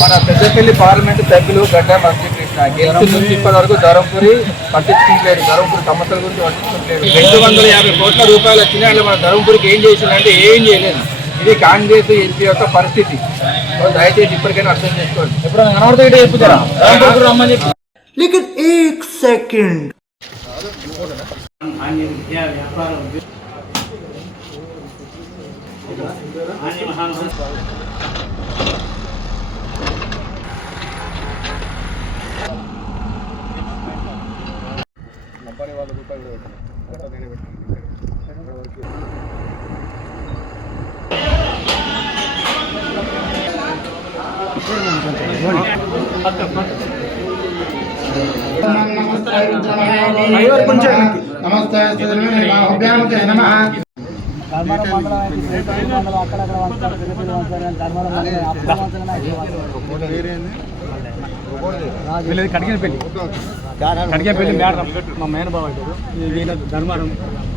మన పెద్దపల్లి పార్లమెంటు సభ్యులు గడ్డ మంత్రి కృష్ణ గెలిచిన నుంచి ఇప్పటి వరకు ధర్మపురి పట్టించుకుంటలేదు, ధర్మపురి సమస్యల గురించి పట్టించుకుంటలేదు. 250 కోట్ల రూపాయలు వచ్చినాయి, అంటే మన ధర్మపురికి ఏం చేసిందంటే ఏం చేయలేదు. ఇది కాంగ్రెస్ ఎంపీ యొక్క పరిస్థితి. దయచేసి ఇప్పటికైనా అర్థం చేసుకోండి. ఎప్పుడైనా కనబడితే చెప్పుతారా రమ్మని చెప్పి. నమస్తే కడిగిన పెళ్లి మా మేనబాబు ధర్మారం